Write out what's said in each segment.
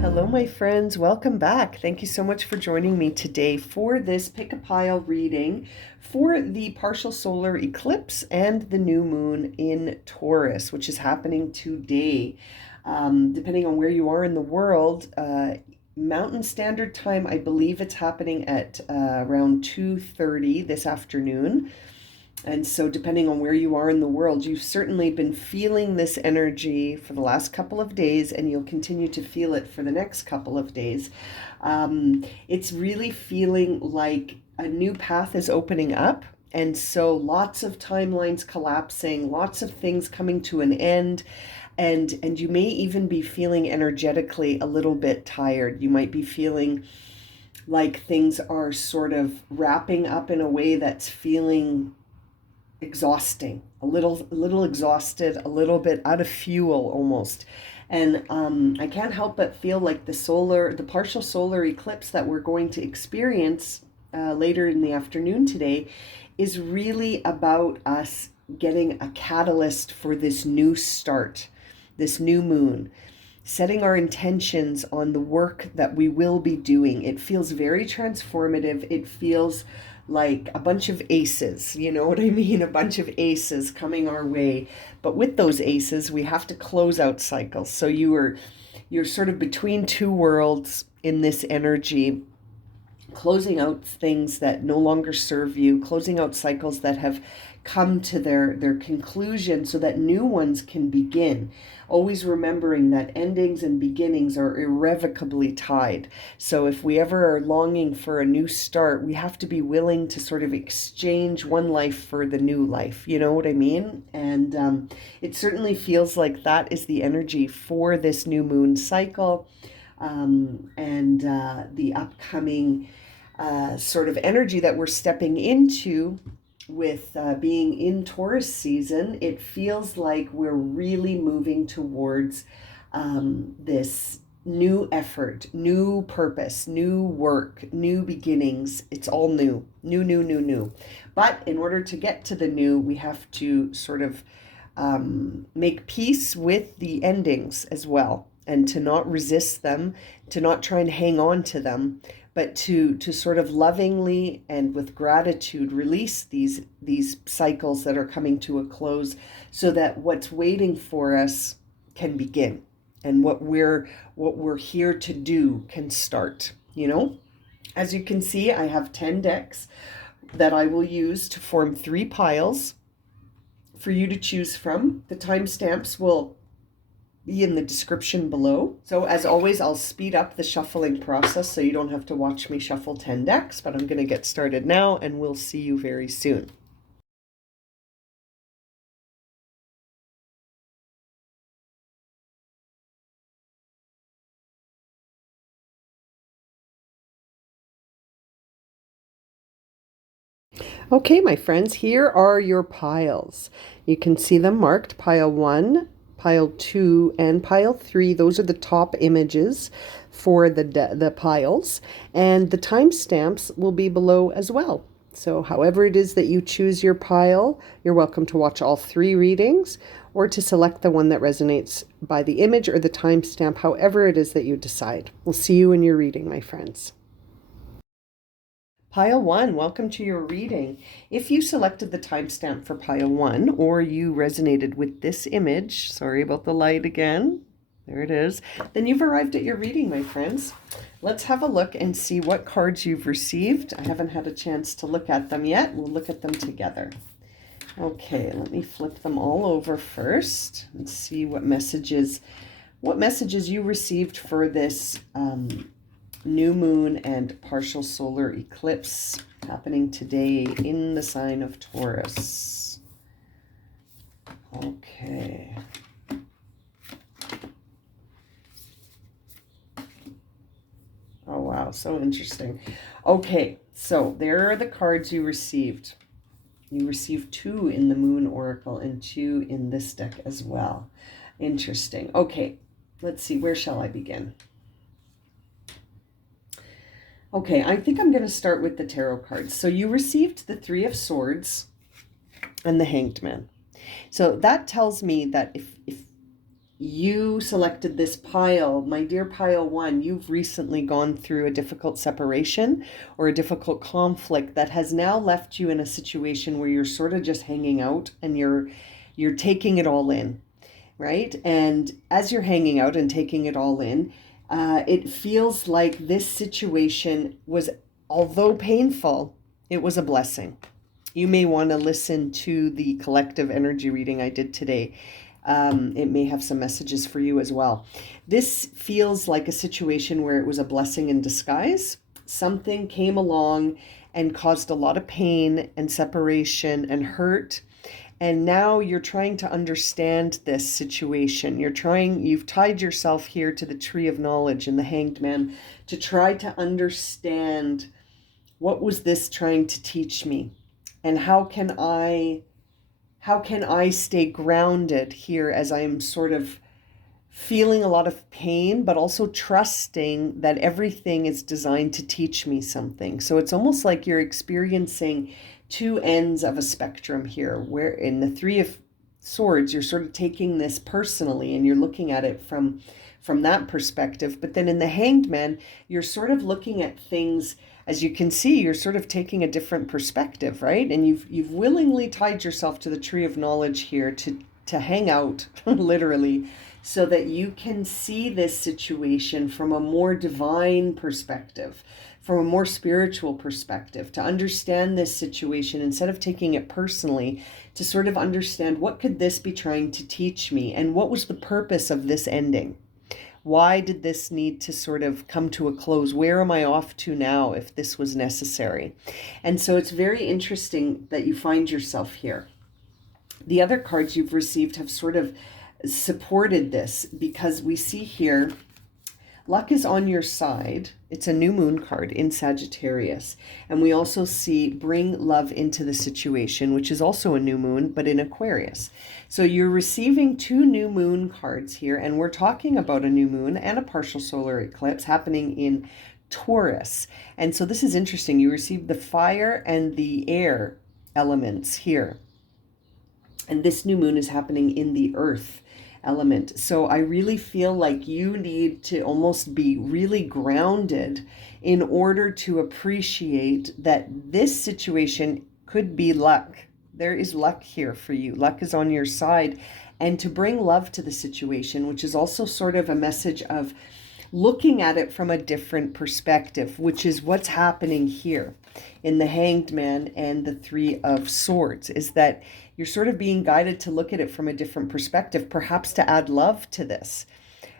Hello, my friends. Welcome back. Thank you so much for joining me today for this pick-a-pile reading for the partial solar eclipse and the new moon in Taurus, which is happening today. Depending on where you are in the world, Mountain Standard Time, I believe it's happening at around 2:30 this afternoon. And so, depending on where you are in the world, you've certainly been feeling this energy for the last couple of days, and you'll continue to feel it for the next couple of days. It's really feeling like a new path is opening up. And so, lots of timelines collapsing, lots of things coming to an end. And you may even be feeling energetically a little bit tired. You might be feeling like things are sort of wrapping up in a way that's feeling exhausting, a little exhausted, a little bit out of fuel almost. And I can't help but feel like the partial solar eclipse that we're going to experience later in the afternoon today is really about us getting a catalyst for this new start, this new moon, setting our intentions on the work that we will be doing. It feels very transformative. It feels like a bunch of aces, you know what I mean? A bunch of aces coming our way. But with those aces, we have to close out cycles. So you're sort of between two worlds in this energy, closing out things that no longer serve you, closing out cycles that have come to their conclusion so that new ones can begin. Always remembering that endings and beginnings are irrevocably tied. So if we ever are longing for a new start, we have to be willing to sort of exchange one life for the new life. You know what I mean? And it certainly feels like that is the energy for this new moon cycle, and the upcoming sort of energy that we're stepping into with being in Taurus season. It feels like we're really moving towards this new effort, new purpose, new work, new beginnings. It's all new, new, new, new, new. But in order to get to the new, we have to sort of make peace with the endings as well, and to not resist them, to not try and hang on to them, but to sort of lovingly and with gratitude release these cycles that are coming to a close, so that what's waiting for us can begin, and what we're here to do can start, you know? As you can see, I have 10 decks that I will use to form 3 piles for you to choose from. The timestamps will be in the description below. So as always, I'll speed up the shuffling process so you don't have to watch me shuffle 10 decks, but I'm going to get started now, and we'll see you very soon. Okay, my friends, here are your piles. You can see them marked: pile 1, pile 2, and pile 3. Those are the top images for the piles, and the timestamps will be below as well. So however it is that you choose your pile, you're welcome to watch all 3 readings, or to select the one that resonates by the image or the timestamp, however it is that you decide. We'll see you in your reading, my friends. Pile 1, welcome to your reading. If you selected the timestamp for pile 1, or you resonated with this image, sorry about the light again, there it is, then you've arrived at your reading, my friends. Let's have a look and see what cards you've received. I haven't had a chance to look at them yet. We'll look at them together. Okay, let me flip them all over first and see what messages you received for this new moon and partial solar eclipse happening today in the sign of Taurus. Okay. Oh, wow, so interesting. Okay, so there are the cards you received. You received 2 in the Moon Oracle and 2 in this deck as well. Interesting. Okay, let's see, where shall I begin? Okay, I think I'm going to start with the tarot cards. So you received the Three of Swords and the Hanged Man. So that tells me that if you selected this pile, my dear pile one, you've recently gone through a difficult separation or a difficult conflict that has now left you in a situation where you're sort of just hanging out and you're taking it all in, right? And as you're hanging out and taking it all in, it feels like this situation was, although painful, it was a blessing. You may want to listen to the collective energy reading I did today. It may have some messages for you as well. This feels like a situation where it was a blessing in disguise. Something came along and caused a lot of pain and separation and hurt. And now you're trying to understand this situation. You've tied yourself here to the tree of knowledge and the Hanged Man to try to understand, what was this trying to teach me? And how can I stay grounded here as I'm sort of feeling a lot of pain, but also trusting that everything is designed to teach me something. So it's almost like you're experiencing two ends of a spectrum here, where in the Three of Swords, you're sort of taking this personally and you're looking at it from that perspective. But then in the Hanged Man, you're sort of looking at things, as you can see, you're sort of taking a different perspective, right? And you've willingly tied yourself to the tree of knowledge here to hang out, literally, so that you can see this situation from a more divine perspective, from a more spiritual perspective, to understand this situation instead of taking it personally, to sort of understand, what could this be trying to teach me? And what was the purpose of this ending? Why did this need to sort of come to a close? Where am I off to now if this was necessary? And so it's very interesting that you find yourself here. The other cards you've received have sort of supported this, because we see here, luck is on your side. It's a new moon card in Sagittarius. And we also see bring love into the situation, which is also a new moon, but in Aquarius. So you're receiving two new moon cards here, and we're talking about a new moon and a partial solar eclipse happening in Taurus. And so this is interesting. You received the fire and the air elements here. And this new moon is happening in the earth element. So I really feel like you need to almost be really grounded in order to appreciate that this situation could be luck. There is luck here for you. Luck is on your side. And to bring love to the situation, which is also sort of a message of looking at it from a different perspective, which is what's happening here in the Hanged Man and the Three of Swords, is that you're sort of being guided to look at it from a different perspective, perhaps to add love to this.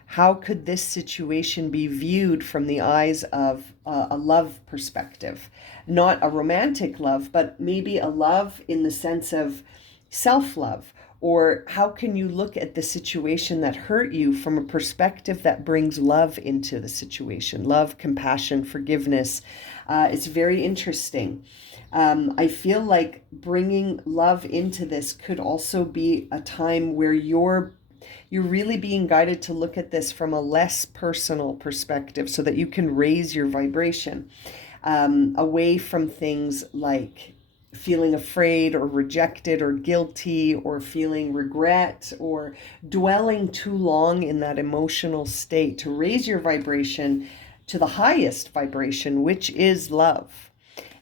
How could this situation be viewed from the eyes of a love perspective? Not a romantic love, but maybe a love in the sense of self-love. Or how can you look at the situation that hurt you from a perspective that brings love into the situation? Love, compassion, forgiveness. It's very interesting. I feel like bringing love into this could also be a time where you're really being guided to look at this from a less personal perspective, so that you can raise your vibration away from things like feeling afraid or rejected or guilty or feeling regret or dwelling too long in that emotional state, to raise your vibration to the highest vibration, which is love.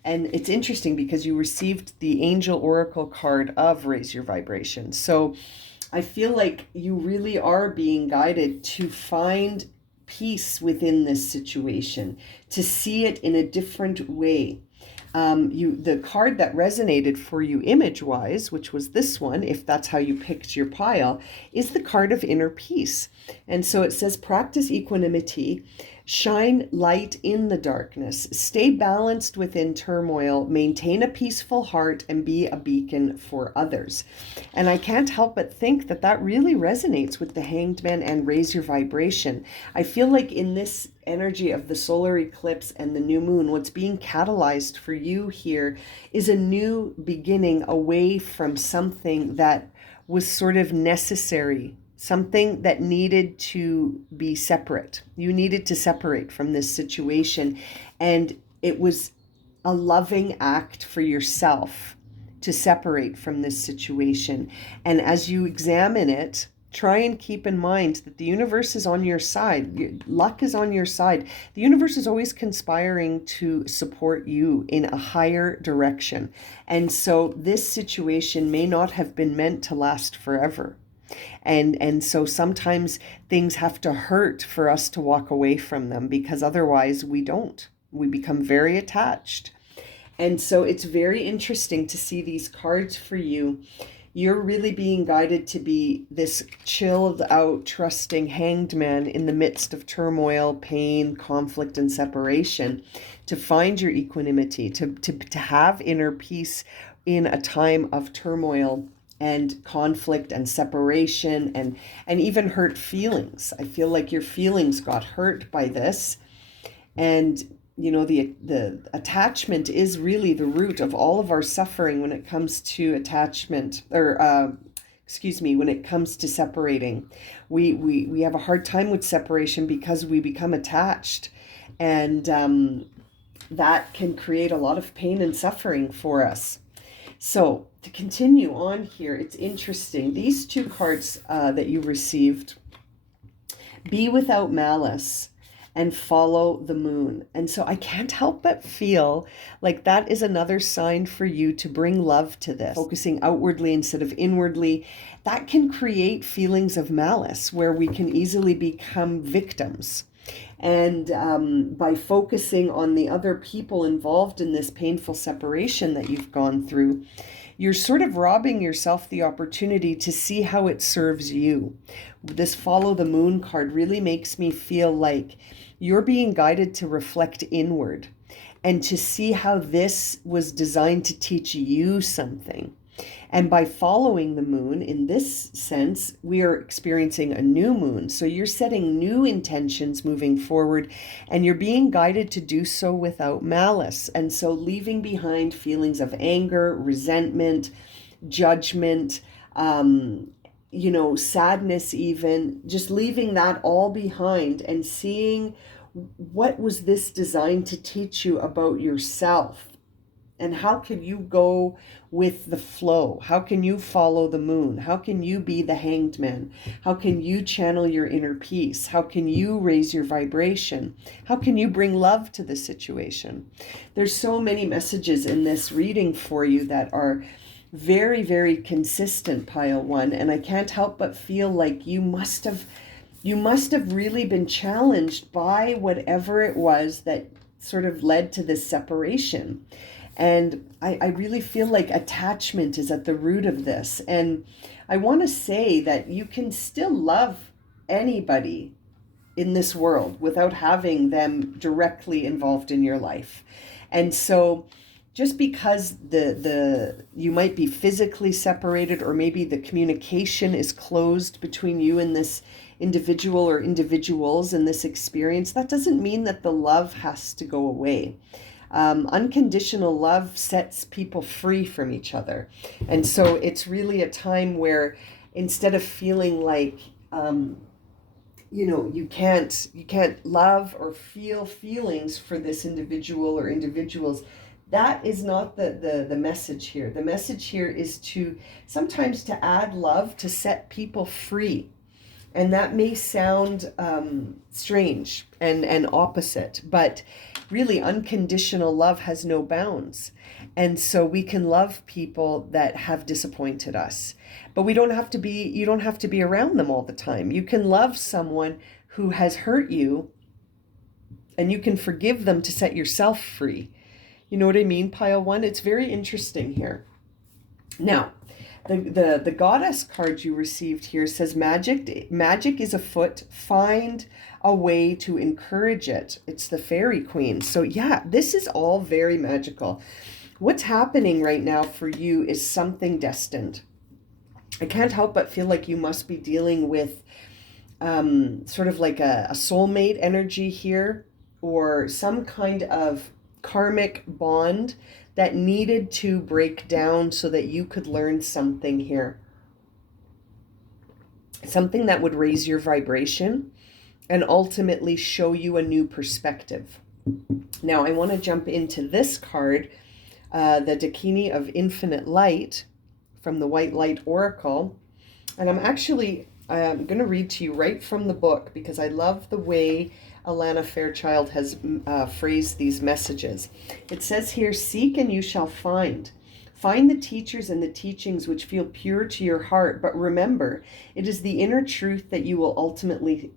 And it's interesting because you received the Angel Oracle card of Raise Your Vibration. So I feel like you really are being guided to find peace within this situation, to see it in a different way. The card that resonated for you image-wise, which was this one, if that's how you picked your pile, is the card of inner peace. And so it says, practice equanimity, shine light in the darkness, stay balanced within turmoil, maintain a peaceful heart, and be a beacon for others. And I can't help but think that that really resonates with the Hanged Man and Raise Your Vibration. I feel like in this energy of the solar eclipse and the new moon, what's being catalyzed for you here is a new beginning away from something that was sort of necessary, something that needed to be separate. You needed to separate from this situation and it was a loving act for yourself to separate from this situation. And as you examine it, try and keep in mind that the universe is on your side. Luck is on your side. The universe is always conspiring to support you in a higher direction. And so this situation may not have been meant to last forever. And so sometimes things have to hurt for us to walk away from them, because otherwise we don't. We become very attached. And so it's very interesting to see these cards for you. You're really being guided to be this chilled out, trusting hanged man in the midst of turmoil, pain, conflict, and separation, to find your equanimity, to have inner peace in a time of turmoil and conflict and separation and even hurt feelings. I feel like your feelings got hurt by this. And you know, the attachment is really the root of all of our suffering when it comes to attachment, or when it comes to separating. We have a hard time with separation because we become attached, and that can create a lot of pain and suffering for us. So to continue on here, it's interesting. These two cards that you received, be without malice and follow the moon. And so I can't help but feel like that is another sign for you to bring love to this, focusing outwardly instead of inwardly. That can create feelings of malice where we can easily become victims. And by focusing on the other people involved in this painful separation that you've gone through, you're sort of robbing yourself the opportunity to see how it serves you. This follow the moon card really makes me feel like you're being guided to reflect inward and to see how this was designed to teach you something. And by following the moon, in this sense, we are experiencing a new moon. So you're setting new intentions moving forward, and you're being guided to do so without malice. And so leaving behind feelings of anger, resentment, judgment, sadness even, just leaving that all behind and seeing what was this designed to teach you about yourself. And how can you go with the flow? How can you follow the moon? How can you be the hanged man? How can you channel your inner peace? How can you raise your vibration? How can you bring love to the situation? There's so many messages in this reading for you that are very, very consistent, pile one. And I can't help but feel like you must have really been challenged by whatever it was that sort of led to this separation. And I really feel like attachment is at the root of this. And I want to say that you can still love anybody in this world without having them directly involved in your life. And so just because you might be physically separated, or maybe the communication is closed between you and this individual or individuals in this experience, that doesn't mean that the love has to go away. Unconditional love sets people free from each other. And so it's really a time where instead of feeling like, you can't love or feel feelings for this individual or individuals, that is not the message here. The message here is to sometimes to add love to set people free. And that may sound strange and opposite, but really unconditional love has no bounds. And so we can love people that have disappointed us, but you don't have to be around them all the time. You can love someone who has hurt you, and you can forgive them to set yourself free. You know what I mean, pile one? It's very interesting here. Now, the goddess card you received here says magic is afoot. Find a way to encourage it. It's the fairy queen. So yeah, this is all very magical. What's happening right now for you is something destined. I can't help but feel like you must be dealing with sort of like a soulmate energy here, or some kind of karmic bond that needed to break down so that you could learn something here. Something that would raise your vibration and ultimately show you a new perspective. Now I want to jump into this card, the Dakini of Infinite Light from the White Light Oracle. And I'm actually going to read to you right from the book because I love the way Alana Fairchild has phrased these messages. It says here, seek and you shall find. Find the teachers and the teachings which feel pure to your heart, but remember, it is the inner truth that you will ultimately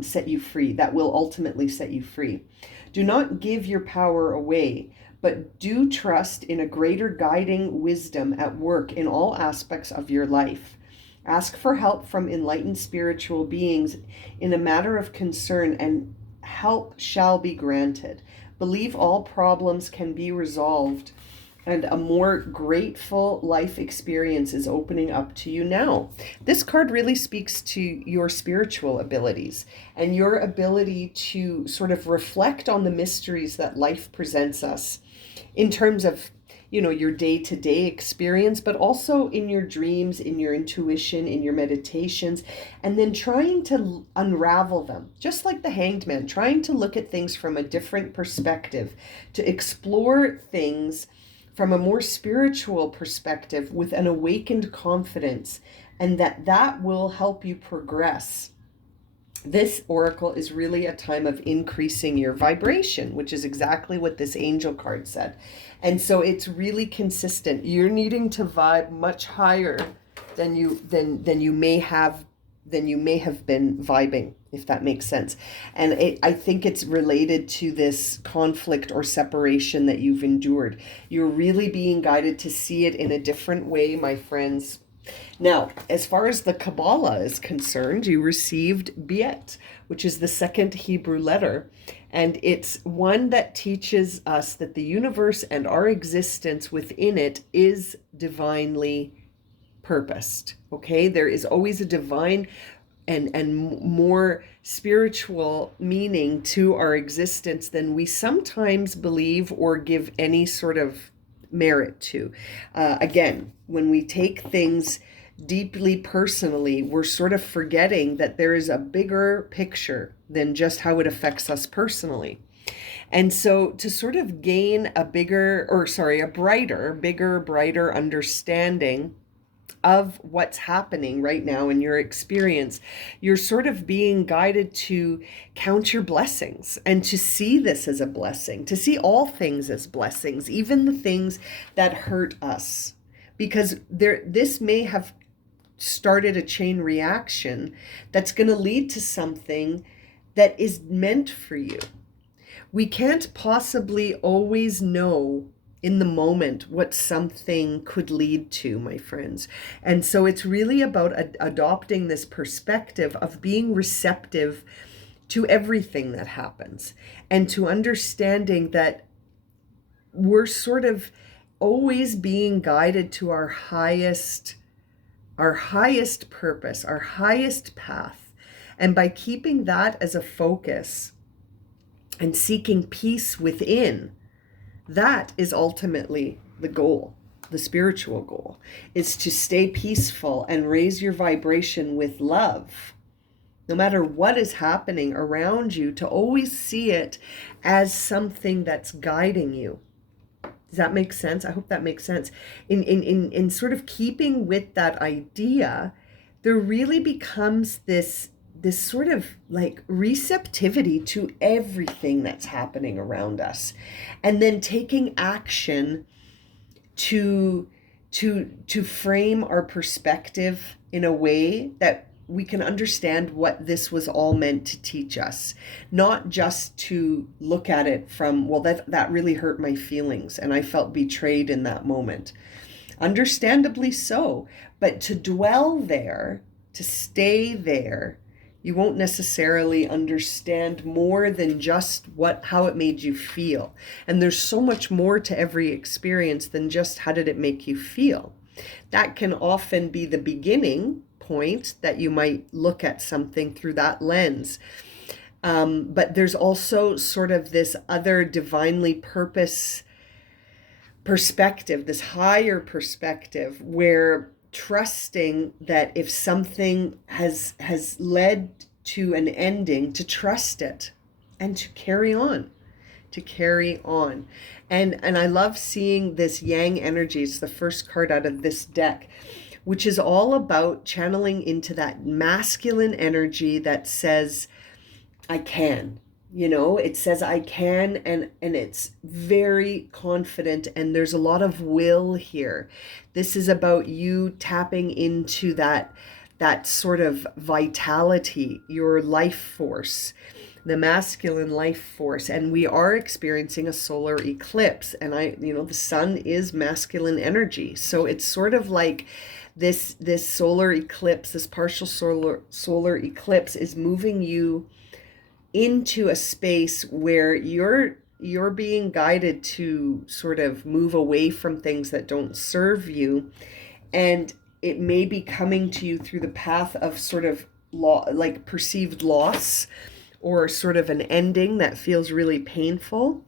set you free, that will ultimately set you free. Do not give your power away, but do trust in a greater guiding wisdom at work in all aspects of your life. Ask for help from enlightened spiritual beings in a matter of concern, and help shall be granted. Believe all problems can be resolved, and a more grateful life experience is opening up to you now. This card really speaks to your spiritual abilities and your ability to sort of reflect on the mysteries that life presents us in terms of, you know, your day-to-day experience, but also in your dreams, in your intuition, in your meditations, and then trying to unravel them, just like the Hanged Man, trying to look at things from a different perspective, to explore things from a more spiritual perspective with an awakened confidence, and that will help you progress. This oracle is really a time of increasing your vibration, which is exactly what this angel card said. And so it's really consistent. You're needing to vibe much higher than you may have been vibing, if that makes sense. And I think it's related to this conflict or separation that you've endured. You're really being guided to see it in a different way, my friends. Now, as far as the Kabbalah is concerned, you received Biet, which is the second Hebrew letter. And it's one that teaches us that the universe and our existence within it is divinely purposed. Okay, there is always a divine and more spiritual meaning to our existence than we sometimes believe or give any sort of merit to. Again, when we take things deeply personally, we're sort of forgetting that there is a bigger picture than just how it affects us personally. And so to sort of gain a brighter understanding of what's happening right now in your experience, you're sort of being guided to count your blessings and to see this as a blessing, to see all things as blessings, even the things that hurt us, because this may have started a chain reaction that's going to lead to something that is meant for you. We can't possibly always know in the moment what something could lead to, my friends. And so it's really about adopting this perspective of being receptive to everything that happens, and to understanding that we're sort of always being guided to our highest purpose, our highest path. And by keeping that as a focus and seeking peace within, that is ultimately the goal. The spiritual goal is to stay peaceful and raise your vibration with love. No matter what is happening around you, to always see it as something that's guiding you. Does that make sense? I hope that makes sense. In sort of keeping with that idea, there really becomes this sort of like receptivity to everything that's happening around us, and then taking action to frame our perspective in a way that we can understand what this was all meant to teach us, not just to look at it from, well, that really hurt my feelings and I felt betrayed in that moment. Understandably so, but to dwell there, to stay there, you won't necessarily understand more than just how it made you feel. And there's so much more to every experience than just how did it make you feel. That can often be the beginning point that you might look at something through that lens. But there's also sort of this other divinely purpose perspective, this higher perspective, where trusting that if something has led to an ending, to trust it and to carry on, to carry on. And I love seeing this yang energy. It's the first card out of this deck, which is all about channeling into that masculine energy that says, I can. It says I can, and it's very confident, and there's a lot of will here. This is about you tapping into that sort of vitality, your life force, the masculine life force. And we are experiencing a solar eclipse, and the sun is masculine energy. So it's sort of like this solar eclipse, this partial solar eclipse is moving you into a space where you're being guided to sort of move away from things that don't serve you, and it may be coming to you through the path of sort of like perceived loss, or sort of an ending that feels really painful.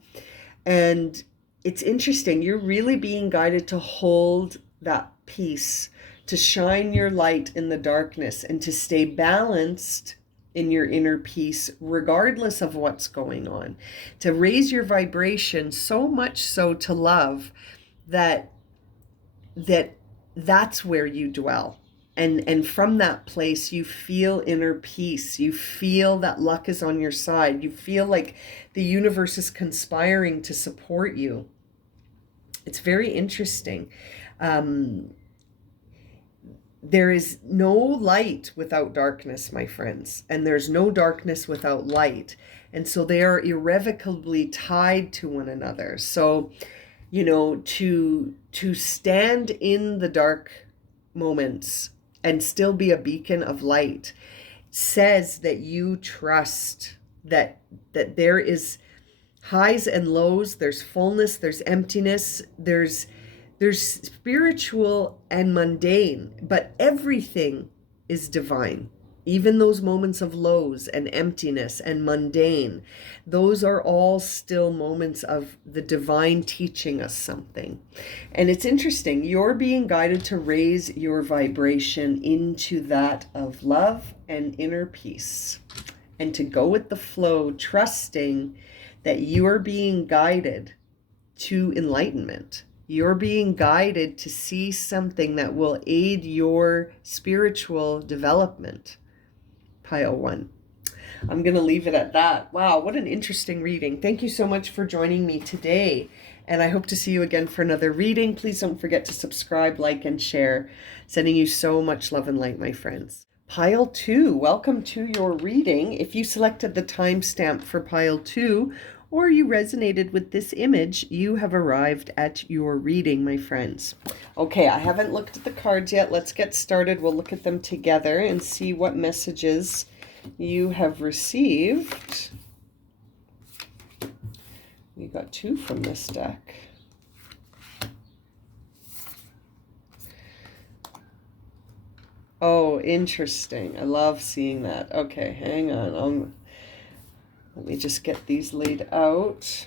And it's interesting, you're really being guided to hold that peace, to shine your light in the darkness, and to stay balanced in your inner peace, regardless of what's going on, to raise your vibration so much so to love that's where you dwell. And from that place, you feel inner peace. You feel that luck is on your side. You feel like the universe is conspiring to support you. It's very interesting. There is no light without darkness, my friends, and there's no darkness without light. And so they are irrevocably tied to one another. So, to stand in the dark moments and still be a beacon of light says that you trust that there is highs and lows, there's fullness, there's emptiness, there's spiritual and mundane, but everything is divine. Even those moments of lows and emptiness and mundane, those are all still moments of the divine teaching us something. And it's interesting, you're being guided to raise your vibration into that of love and inner peace, and to go with the flow, trusting that you are being guided to enlightenment. You're being guided to see something that will aid your spiritual development. Pile 1. I'm going to leave it at that. Wow, what an interesting reading. Thank you so much for joining me today. And I hope to see you again for another reading. Please don't forget to subscribe, like, and share. Sending you so much love and light, my friends. Pile 2, welcome to your reading. If you selected the timestamp for Pile 2, or you resonated with this image, you have arrived at your reading, my friends. Okay, I haven't looked at the cards yet. Let's get started. We'll look at them together and see what messages you have received. We got 2 from this deck. Oh, interesting. I love seeing that. Okay, hang on. Let me just get these laid out.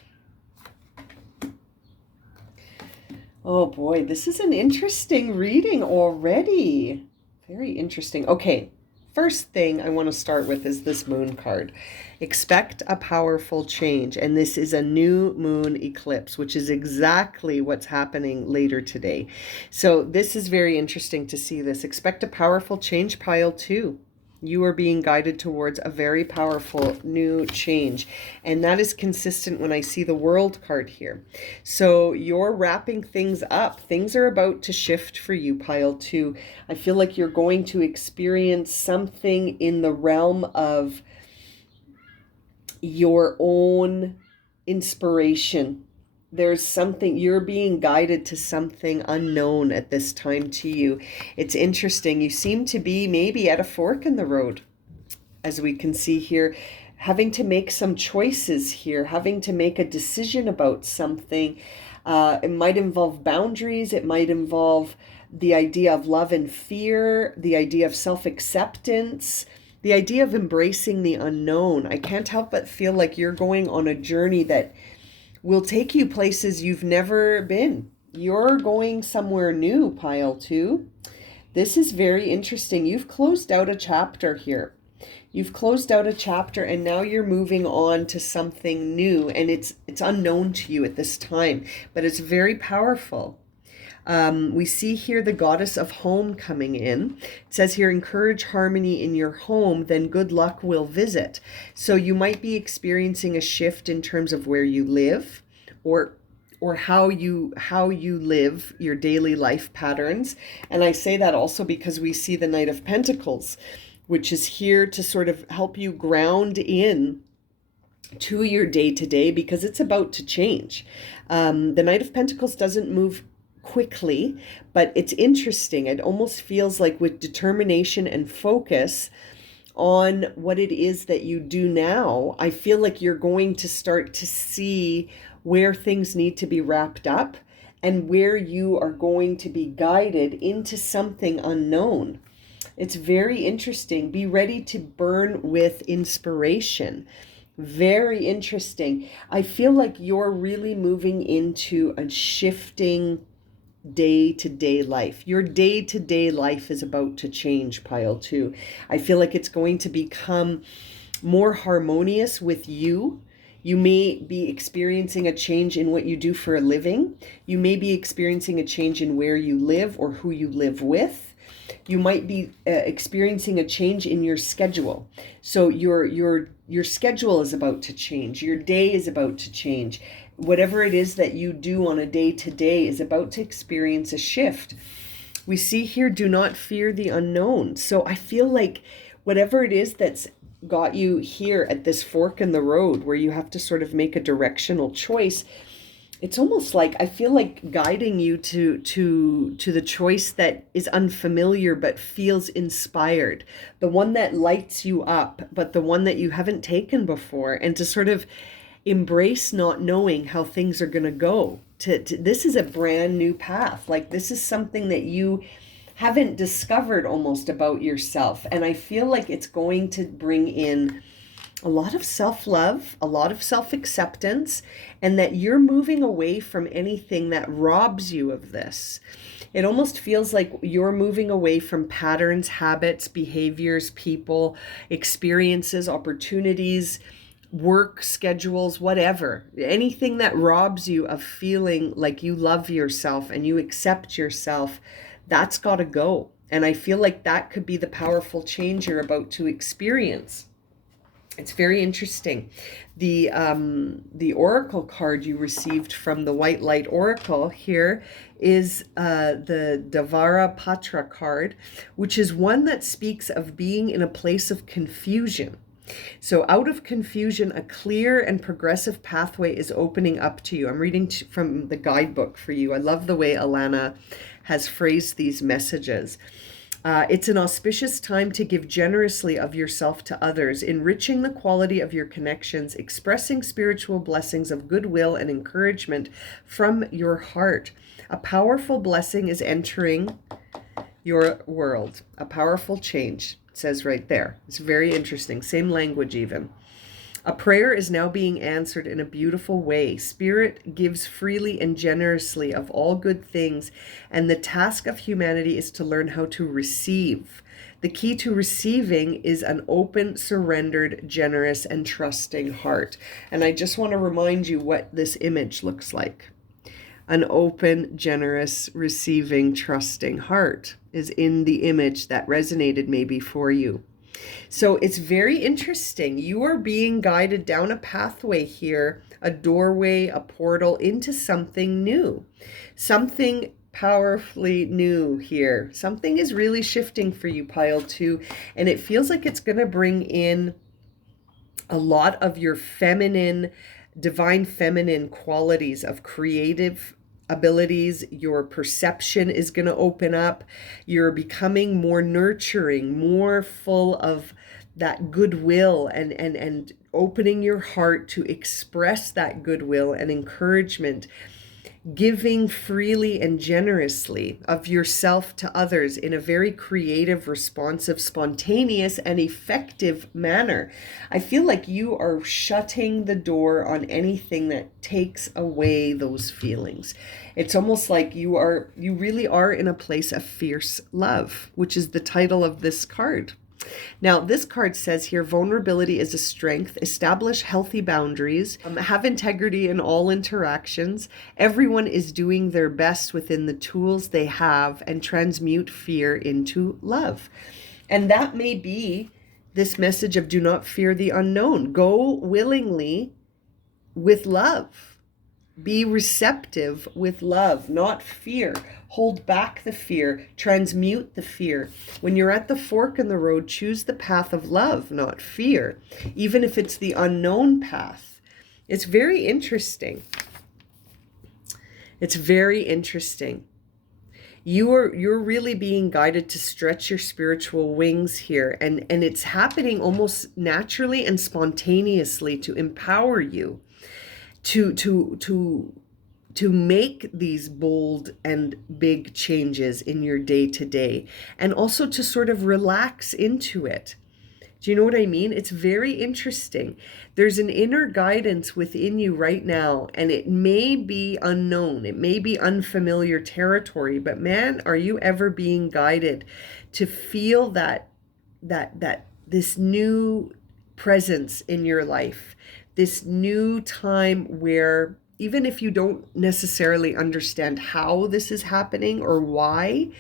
Oh boy, this is an interesting reading already. Very interesting. Okay, first thing I want to start with is this moon card. Expect a powerful change. And this is a new moon eclipse, which is exactly what's happening later today. So this is very interesting to see this. Expect a powerful change, Pile 2. You are being guided towards a very powerful new change. And that is consistent when I see the World card here. So you're wrapping things up. Things are about to shift for you, Pile 2. I feel like you're going to experience something in the realm of your own inspiration. There's something, you're being guided to something unknown at this time to you. It's interesting. You seem to be maybe at a fork in the road, as we can see here, having to make some choices here, having to make a decision about something. It might involve boundaries. It might involve the idea of love and fear, the idea of self-acceptance, the idea of embracing the unknown. I can't help but feel like you're going on a journey that will take you places you've never been. You're going somewhere new, Pile 2. This is very interesting. You've closed out a chapter here. You've closed out a chapter and now you're moving on to something new, and it's unknown to you at this time, but it's very powerful. We see here the goddess of home coming in. It says here, encourage harmony in your home, then good luck will visit. So you might be experiencing a shift in terms of where you live, or how you live your daily life patterns. And I say that also because we see the Knight of Pentacles, which is here to sort of help you ground in to your day-to-day, because it's about to change. The Knight of Pentacles doesn't move quickly, but it's interesting. It almost feels like with determination and focus on what it is that you do now, I feel like you're going to start to see where things need to be wrapped up and where you are going to be guided into something unknown. It's very interesting. Be ready to burn with inspiration. Very interesting. I feel like you're really moving into a shifting day-to-day life. Your day-to-day life is about to change, pile 2. I feel like it's going to become more harmonious with you. You may be experiencing a change in what you do for a living. You may be experiencing a change in where you live or who you live with. You might be experiencing a change in your schedule. So your schedule is about to change. Your day is about to change. Whatever it is that you do on a day-to-day is about to experience a shift. We see here, do not fear the unknown. So I feel like whatever it is that's got you here at this fork in the road where you have to sort of make a directional choice, it's almost like I feel like guiding you to the choice that is unfamiliar but feels inspired, the one that lights you up, but the one that you haven't taken before, and to sort of embrace not knowing how things are going to go. This is a brand new path. Like, this is something that you haven't discovered almost about yourself. And I feel like it's going to bring in a lot of self-love, a lot of self-acceptance, and that you're moving away from anything that robs you of this. It almost feels like you're moving away from patterns, habits, behaviors, people, experiences, opportunities, work schedules, whatever, anything that robs you of feeling like you love yourself and you accept yourself, that's got to go. And I feel like that could be the powerful change you're about to experience. It's very interesting. The oracle card you received from the White Light Oracle here is the Davara Patra card, which is one that speaks of being in a place of confusion. So out of confusion, a clear and progressive pathway is opening up to you. I'm reading from the guidebook for you. I love the way Alana has phrased these messages. It's an auspicious time to give generously of yourself to others, enriching the quality of your connections, expressing spiritual blessings of goodwill and encouragement from your heart. A powerful blessing is entering your world. A powerful change. Says right there. It's very interesting. Same language even. A prayer is now being answered in a beautiful way. Spirit gives freely and generously of all good things, and the task of humanity is to learn how to receive. The key to receiving is an open, surrendered, generous, and trusting heart. And I just want to remind you what this image looks like. An open, generous, receiving, trusting heart is in the image that resonated maybe for you. So it's very interesting. You are being guided down a pathway here, a doorway, a portal into something new, something powerfully new here. Something is really shifting for you, pile 2, and it feels like it's going to bring in a lot of your feminine, divine feminine qualities of creative abilities. Your perception is going to open up. You're becoming more nurturing, more full of that goodwill, and opening your heart to express that goodwill and encouragement, giving freely and generously of yourself to others in a very creative, responsive, spontaneous, and effective manner. I feel like you are shutting the door on anything that takes away those feelings. It's almost like you really are in a place of fierce love, which is the title of this card. Now, this card says here, vulnerability is a strength. Establish healthy boundaries. Have integrity in all interactions. Everyone is doing their best within the tools they have, and transmute fear into love. And that may be this message of do not fear the unknown. Go willingly with love. Be receptive with love, not fear. Hold back the fear, transmute the fear. When you're at the fork in the road, choose the path of love, not fear, even if it's the unknown path. It's very interesting. It's very interesting. You're really being guided to stretch your spiritual wings here, and it's happening almost naturally and spontaneously to empower you to make these bold and big changes in your day to day, and also to sort of relax into it. Do you know what I mean? It's very interesting. There's an inner guidance within you right now, and it may be unknown. It may be unfamiliar territory, but man, are you ever being guided to feel that this new presence in your life, this new time where even if you don't necessarily understand how this is happening or why,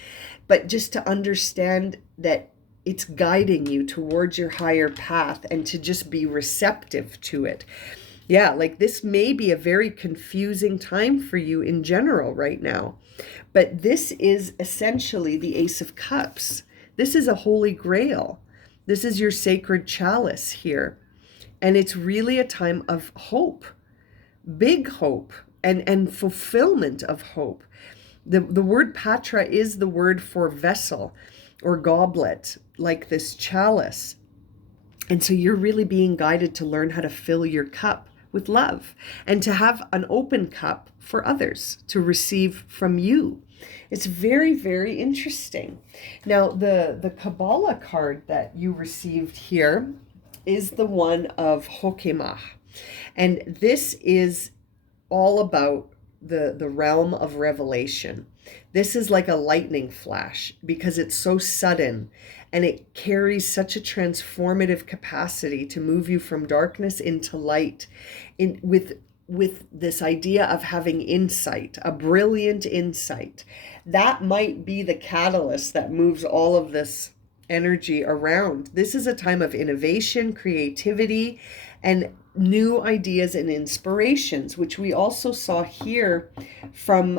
but just to understand that it's guiding you towards your higher path, and to just be receptive to it. Yeah, like this may be a very confusing time for you in general right now, but this is essentially the Ace of Cups. This is a holy grail. This is your sacred chalice here. And it's really a time of hope, big hope, and fulfillment of hope. The word patra is the word for vessel or goblet, like this chalice. And so you're really being guided to learn how to fill your cup with love, and to have an open cup for others to receive from you. It's very, very interesting. Now, the Kabbalah card that you received here is the one of Hokemah. And this is all about the realm of revelation. This is like a lightning flash because it's so sudden, and it carries such a transformative capacity to move you from darkness into light, with this idea of having insight, a brilliant insight. That might be the catalyst that moves all of this energy around. This is a time of innovation, creativity, and new ideas and inspirations, which we also saw here from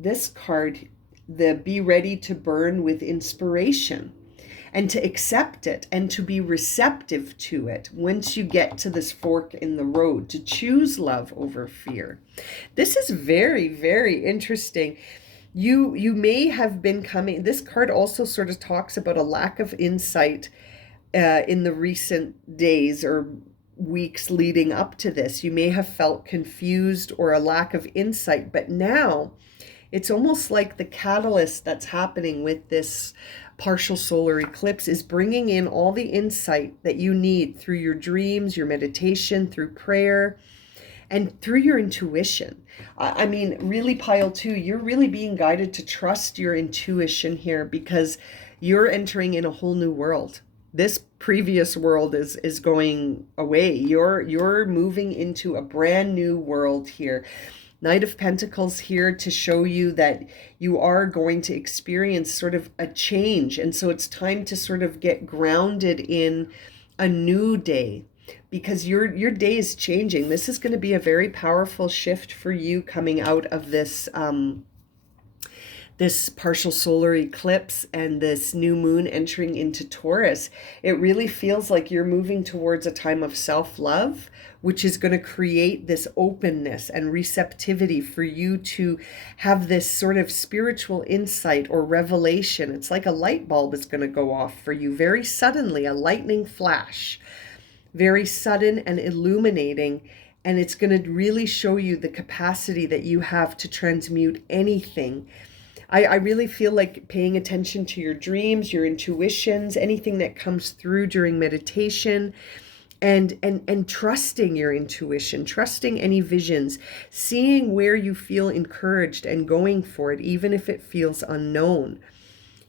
this card, the be ready to burn with inspiration, and to accept it and to be receptive to it once you get to this fork in the road, to choose love over fear. This is very, very interesting. You may have been coming, this card also sort of talks about a lack of insight in the recent days or weeks leading up to this. You may have felt confused or a lack of insight, but now it's almost like the catalyst that's happening with this partial solar eclipse is bringing in all the insight that you need through your dreams, your meditation, through prayer, and through your intuition. I mean, really, pile 2, you're really being guided to trust your intuition here, because you're entering in a whole new world. This previous world is going away. You're moving into a brand new world here. Knight of Pentacles here to show you that you are going to experience sort of a change. And so it's time to sort of get grounded in a new day, because your day is changing. This is going to be a very powerful shift for you coming out of this this partial solar eclipse and this new moon entering into Taurus. It really feels like you're moving towards a time of self-love, which is going to create this openness and receptivity for you to have this sort of spiritual insight or revelation. It's like a light bulb is going to go off for you very suddenly, a lightning flash, very sudden and illuminating. And it's going to really show you the capacity that you have to transmute anything. I really feel like paying attention to your dreams, your intuitions, anything that comes through during meditation, and trusting your intuition, trusting any visions, seeing where you feel encouraged and going for it, even if it feels unknown.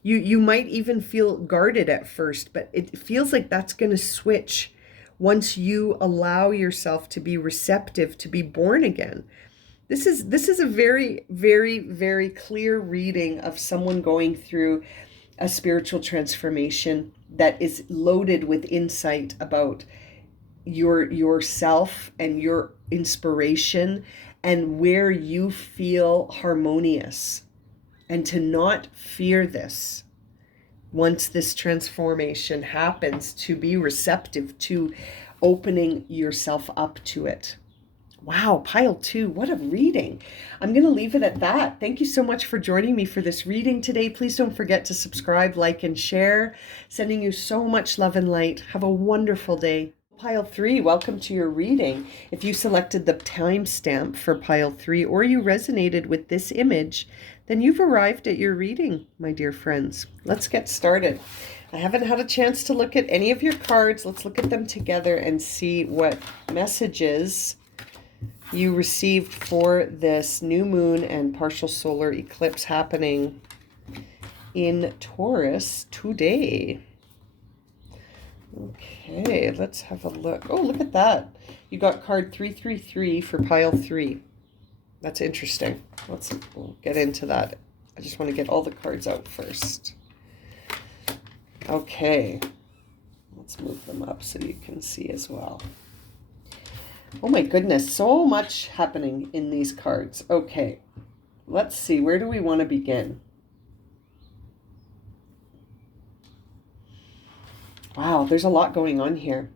You might even feel guarded at first, but it feels like that's going to switch once you allow yourself to be receptive, to be born again. This is a very, very, very clear reading of someone going through a spiritual transformation that is loaded with insight about yourself and your inspiration and where you feel harmonious, and to not fear this. Once this transformation happens, to be receptive to opening yourself up to it. Wow, pile 2, what a reading. I'm going to leave it at that. Thank you so much for joining me for this reading today. Please don't forget to subscribe, like, and share. Sending you so much love and light. Have a wonderful day. Pile 3, welcome to your reading. If you selected the timestamp for pile 3 or you resonated with this image, then you've arrived at your reading, my dear friends. Let's get started. I haven't had a chance to look at any of your cards. Let's look at them together and see what messages you received for this new moon and partial solar eclipse happening in Taurus today. Okay, let's have a look. Oh, look at that. You got card 333 for pile 3. That's interesting. We'll get into that. I just want to get all the cards out first. Okay. Let's move them up so you can see as well. Oh my goodness, so much happening in these cards. Okay, let's see. Where do we want to begin? Wow, there's a lot going on here.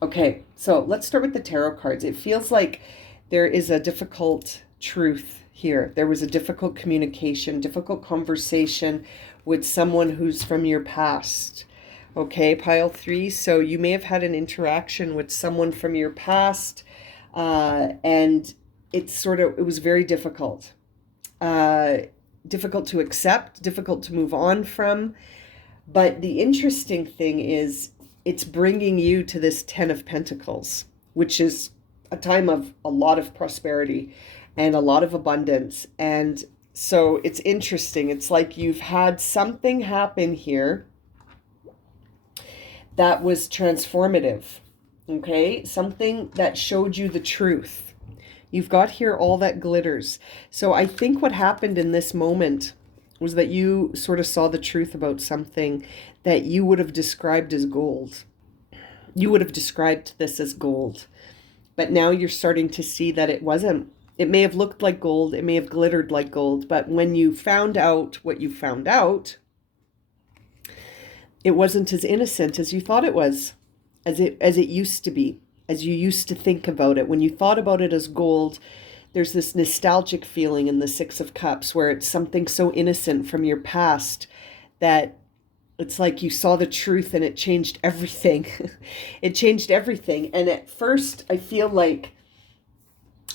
Okay, so let's start with the tarot cards. It feels like there is a difficult truth here. There was a difficult communication, difficult conversation with someone who's from your past. Okay, pile 3. So you may have had an interaction with someone from your past, and it was very difficult. Difficult to accept, difficult to move on from. But the interesting thing is it's bringing you to this 10 of Pentacles, which is a time of a lot of prosperity and a lot of abundance. And so it's interesting. It's like you've had something happen here that was transformative, okay? Something that showed you the truth. You've got here all that glitters. So I think what happened in this moment was that you sort of saw the truth about something that you would have described as gold. You would have described this as gold. But now you're starting to see that it wasn't. It may have looked like gold, it may have glittered like gold, but when you found out what you found out, it wasn't as innocent as you thought it was, as it used to be, as you used to think about it. When you thought about it as gold, there's this nostalgic feeling in the 6 of Cups where it's something so innocent from your past that it's like you saw the truth and it changed everything. It changed everything. And at first, I feel like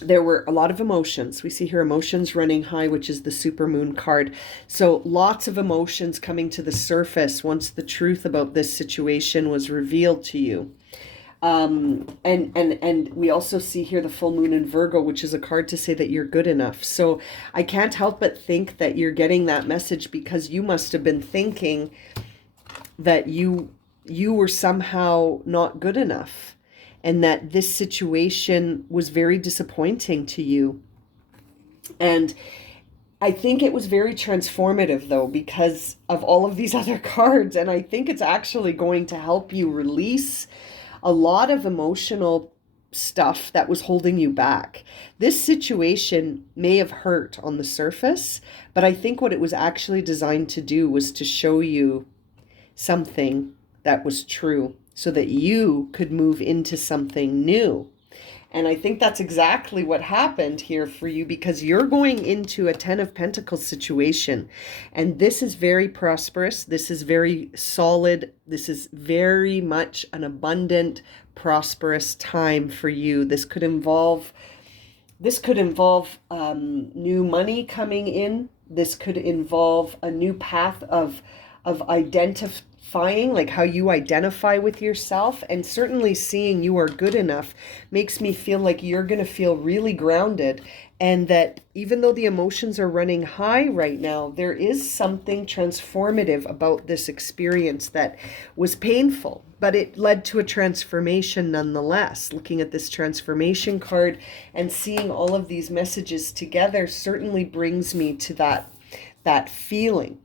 there were a lot of emotions. We see here emotions running high, which is the supermoon card. So lots of emotions coming to the surface once the truth about this situation was revealed to you. And we also see here the full moon in Virgo, which is a card to say that you're good enough. So I can't help but think that you're getting that message because you must have been thinking that you were somehow not good enough, and that this situation was very disappointing to you. And I think it was very transformative, though, because of all of these other cards. And I think it's actually going to help you release a lot of emotional stuff that was holding you back. This situation may have hurt on the surface, but I think what it was actually designed to do was to show you something that was true so that you could move into something new. And I think that's exactly what happened here for you, because you're going into a 10 of Pentacles situation. And this is very prosperous. This is very solid. This is very much an abundant, prosperous time for you. This could involve new money coming in. This could involve a new path of like how you identify with yourself, and certainly seeing you are good enough makes me feel like you're going to feel really grounded, and that even though the emotions are running high right now, there is something transformative about this experience that was painful, but it led to a transformation nonetheless. Looking at this transformation card and seeing all of these messages together certainly brings me to that feeling.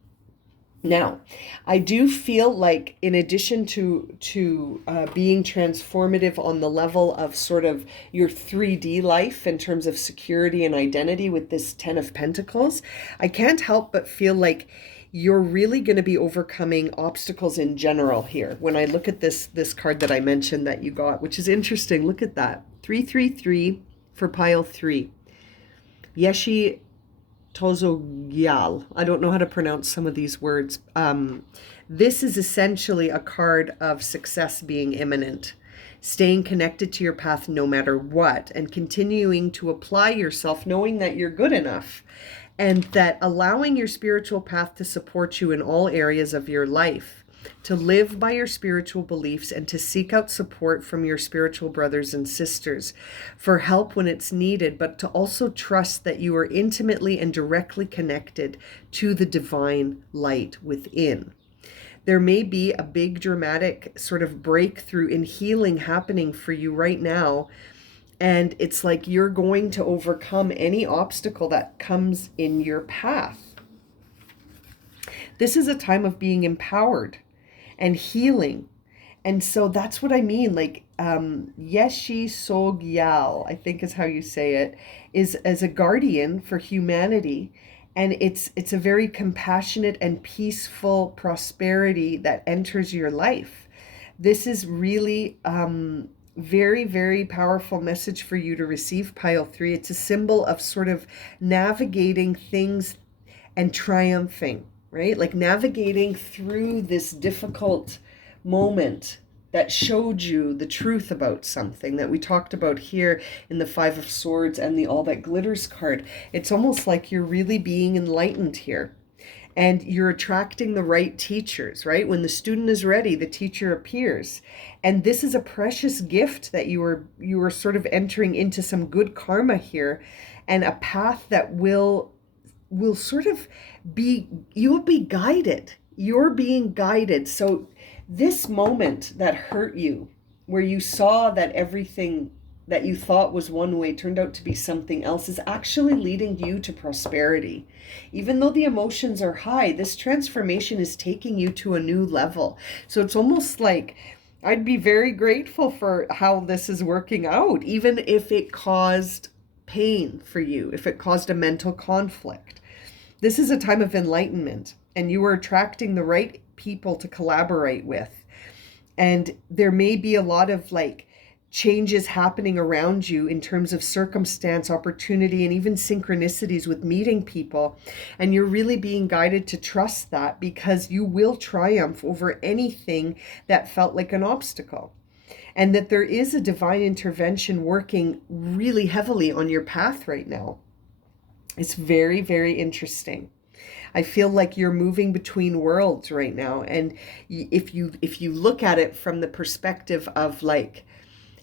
Now, I do feel like, in addition to being transformative on the level of sort of your 3D life in terms of security and identity with this Ten of Pentacles, I can't help but feel like you're really going to be overcoming obstacles in general here. When I look at this card that I mentioned that you got, which is interesting, look at that. 333 for pile 3. Yeshi Tozogyal. I don't know how to pronounce some of these words. This is essentially a card of success being imminent, staying connected to your path no matter what, and continuing to apply yourself, knowing that you're good enough, and that allowing your spiritual path to support you in all areas of your life, to live by your spiritual beliefs, and to seek out support from your spiritual brothers and sisters for help when it's needed, but to also trust that you are intimately and directly connected to the divine light within. There may be a big dramatic sort of breakthrough in healing happening for you right now, and it's like you're going to overcome any obstacle that comes in your path. This is a time of being empowered and healing. And so that's what I mean. Like, Yeshi Sogyal, I think is how you say it, is as a guardian for humanity. And it's a very compassionate and peaceful prosperity that enters your life. This is really very, very powerful message for you to receive, pile 3. It's a symbol of sort of navigating things and triumphing, right? Like navigating through this difficult moment that showed you the truth about something that we talked about here in the Five of Swords and the All That Glitters card. It's almost like you're really being enlightened here, and you're attracting the right teachers, right? When the student is ready, the teacher appears. And this is a precious gift that you are sort of entering into some good karma here, and a path that will sort of be, you'll be guided. You're being guided. So this moment that hurt you, where you saw that everything that you thought was one way turned out to be something else, is actually leading you to prosperity. Even though the emotions are high, this transformation is taking you to a new level. So it's almost like I'd be very grateful for how this is working out, even if it caused pain for you, if it caused a mental conflict. This is a time of enlightenment, and you are attracting the right people to collaborate with. And there may be a lot of like changes happening around you in terms of circumstance, opportunity, and even synchronicities with meeting people. And you're really being guided to trust that, because you will triumph over anything that felt like an obstacle. And that there is a divine intervention working really heavily on your path right now. It's very, very interesting. I feel like you're moving between worlds right now. And if you look at it from the perspective of like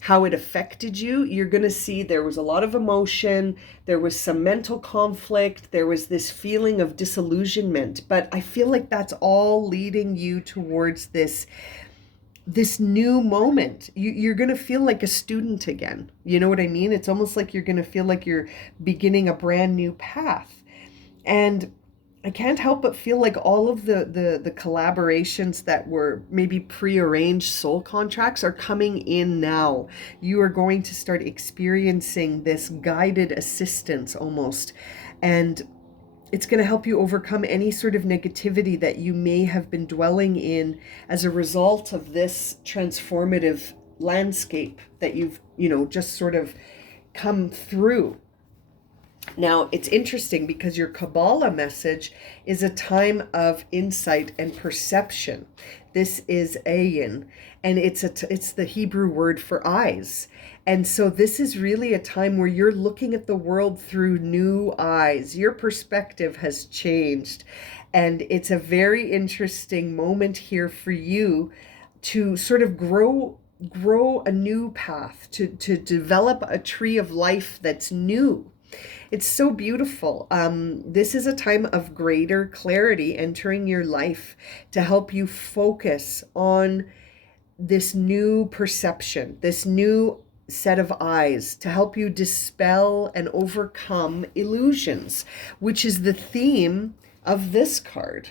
how it affected you, you're going to see there was a lot of emotion, there was some mental conflict, there was this feeling of disillusionment. But I feel like that's all leading you towards this new moment. You're going to feel like a student again. You know what I mean? It's almost like you're going to feel like you're beginning a brand new path. And I can't help but feel like all of the collaborations that were maybe prearranged soul contracts are coming in now. You are going to start experiencing this guided assistance almost. And it's going to help you overcome any sort of negativity that you may have been dwelling in as a result of this transformative landscape that you've, just sort of come through. Now, it's interesting because your Kabbalah message is a time of insight and perception. This is ayin, and it's the Hebrew word for eyes. And so this is really a time where you're looking at the world through new eyes. Your perspective has changed. And it's a very interesting moment here for you to sort of grow a new path, to develop a tree of life that's new. It's so beautiful. This is a time of greater clarity entering your life to help you focus on this new perception, this new set of eyes, to help you dispel and overcome illusions, which is the theme of this card,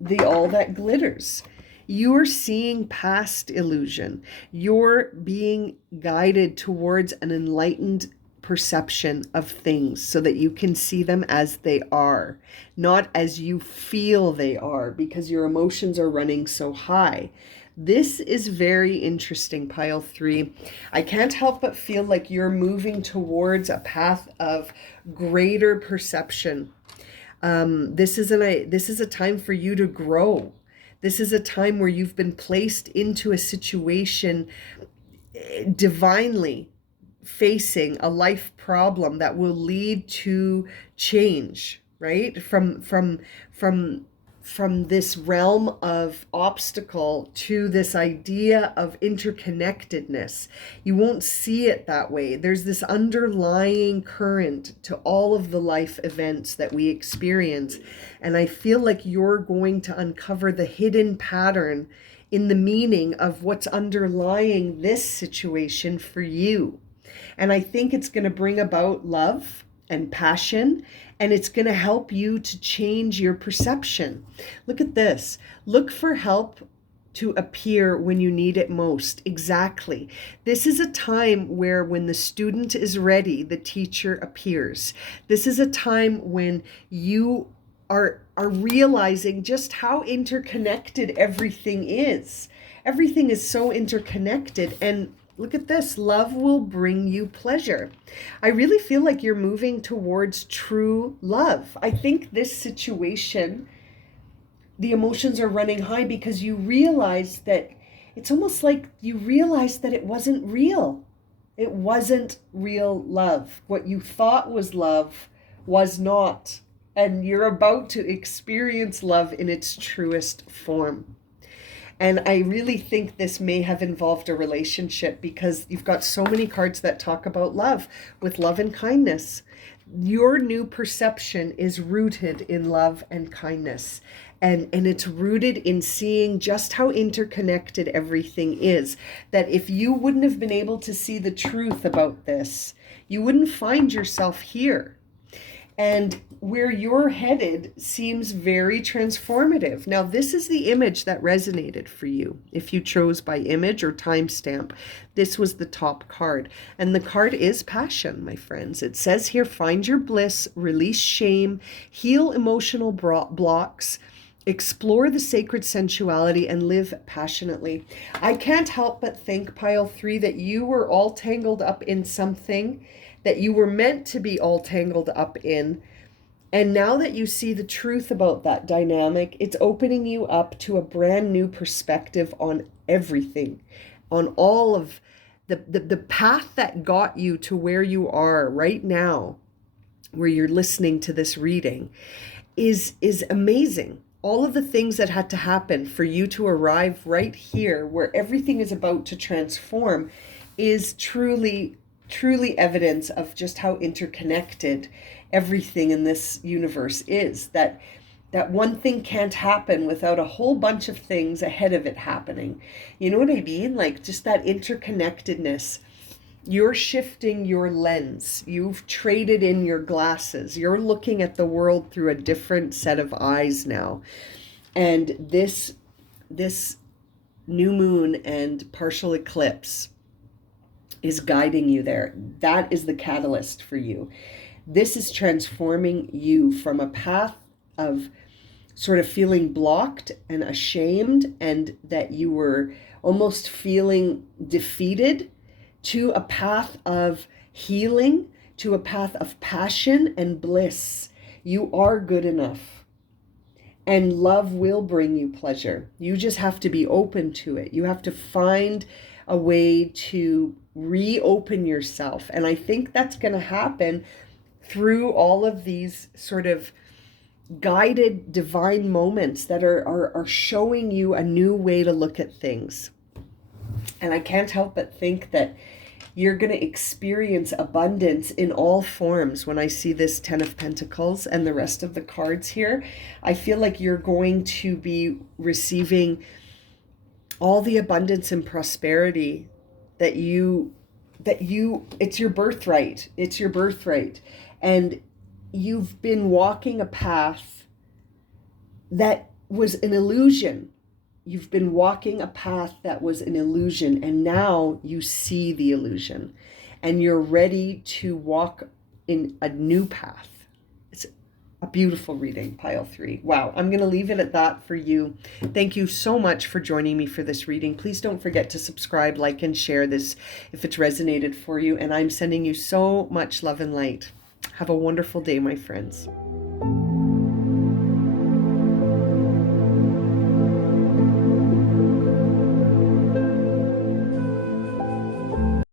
the all that glitters. You're seeing past illusion. You're being guided towards an enlightened perception of things so that you can see them as they are, not as you feel they are, because your emotions are running so high. This is very interesting, pile 3. I can't help but feel like you're moving towards a path of greater perception. This is a time for you to grow. This is a time where you've been placed into a situation divinely, facing a life problem that will lead to change, right? From this realm of obstacle to this idea of interconnectedness. You won't see it that way. There's this underlying current to all of the life events that we experience. And I feel like you're going to uncover the hidden pattern in the meaning of what's underlying this situation for you. And I think it's going to bring about love and passion, and it's going to help you to change your perception. Look at this. Look for help to appear when you need it most. Exactly. This is a time where when the student is ready, the teacher appears. This is a time when you are realizing just how interconnected everything is. Everything is so interconnected, and look at this. Love will bring you pleasure. I really feel like you're moving towards true love. I think this situation, the emotions are running high because you realize that it's almost like you realize that it wasn't real. It wasn't real love. What you thought was love was not. And you're about to experience love in its truest form. And I really think this may have involved a relationship because you've got so many cards that talk about love with love and kindness. Your new perception is rooted in love and kindness. And it's rooted in seeing just how interconnected everything is. That if you wouldn't have been able to see the truth about this, you wouldn't find yourself here. And where you're headed seems very transformative. Now, this is the image that resonated for you. If you chose by image or timestamp, this was the top card. And the card is passion, my friends. It says here, find your bliss, release shame, heal emotional blocks, explore the sacred sensuality, and live passionately. I can't help but think, pile 3, that you were all tangled up in something that you were meant to be all tangled up in. And now that you see the truth about that dynamic, it's opening you up to a brand new perspective on everything, on all of the path that got you to where you are right now, where you're listening to this reading, is amazing. All of the things that had to happen for you to arrive right here, where everything is about to transform, is truly evidence of just how interconnected everything in this universe is. That one thing can't happen without a whole bunch of things ahead of it happening. You know what I mean? Like just that interconnectedness. You're shifting your lens. You've traded in your glasses. You're looking at the world through a different set of eyes now. And this new moon and partial eclipse is guiding you there. That is the catalyst for you. This is transforming you from a path of sort of feeling blocked and ashamed and that you were almost feeling defeated to a path of healing, to a path of passion and bliss. You are good enough. And love will bring you pleasure. You just have to be open to it. You have to find a way to reopen yourself. And I think that's going to happen through all of these sort of guided divine moments that are showing you a new way to look at things. And I can't help but think that you're going to experience abundance in all forms. When I see this Ten of Pentacles and the rest of the cards here, I feel like you're going to be receiving all the abundance and prosperity that it's your birthright. It's your birthright. And you've been walking a path that was an illusion. You've been walking a path that was an illusion, and now you see the illusion and you're ready to walk in a new path. It's a beautiful reading, pile 3. Wow, I'm going to leave it at that for you. Thank you so much for joining me for this reading. Please don't forget to subscribe, like, and share this if it's resonated for you. And I'm sending you so much love and light. Have a wonderful day, my friends.